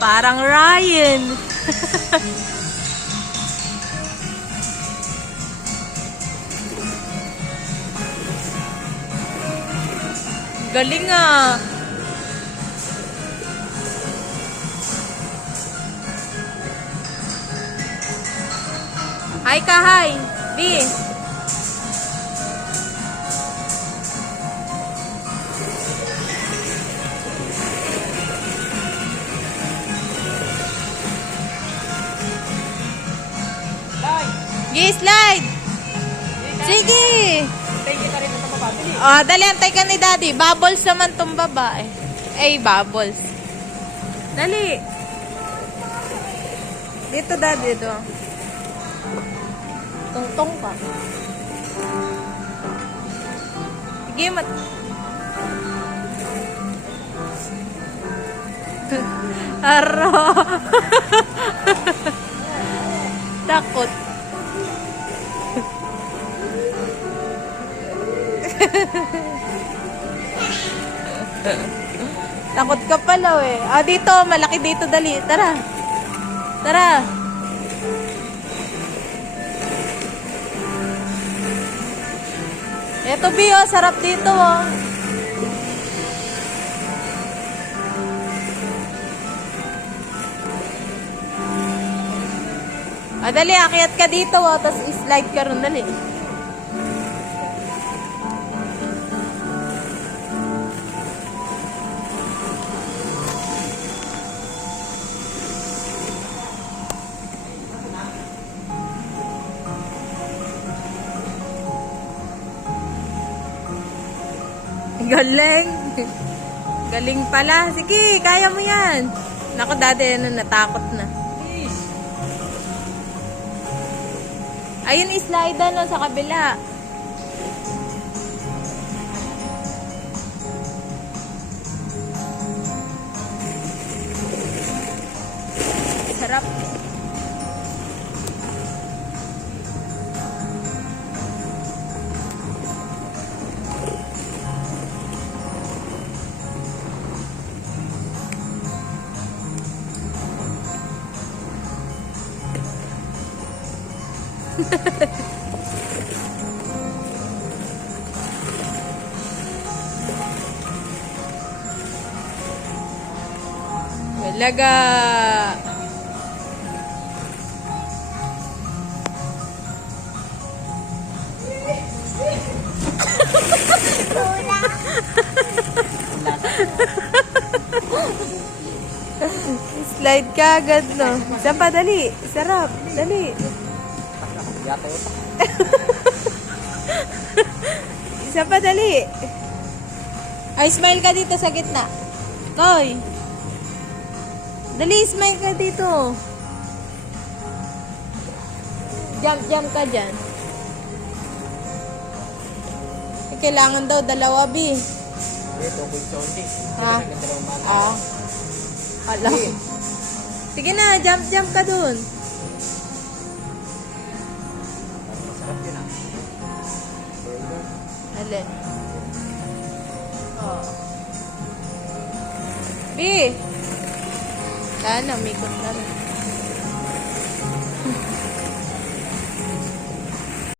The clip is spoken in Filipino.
Parang Ryan. Galing ah. Hi ka, hi. B. Slide. Sige. Oh, dali, antay ka ni Daddy. Bubbles naman tong babae. Bubbles. Dali. Dito, Daddy, dito. Tungtong ka. Sige, Aro. Takot. Takot ka pala eh. Dito, malaki dito, dali. Tara. Tara. Eto, Bio, sarap dito, oh. Dali, akyat ka dito, oh. Tapos slide ka rin, dali. Galing. Galing pala. Sige, kaya mo yan. Naku, Daddy, natakot na. Ayun, slide na sa kabila. Sarap. Talaga. Slide ka agad, no? Isa pa, dali. Sarap. Dali. Isa pa, dali. Smile ka dito sa gitna. Koy. Dali, smile ka dito. Jump ka dyan. Kailangan daw dalawa, B. Ha? Alam. Sige na, jump ka dun. Alin? Oh. B. Sana, umikot na rin.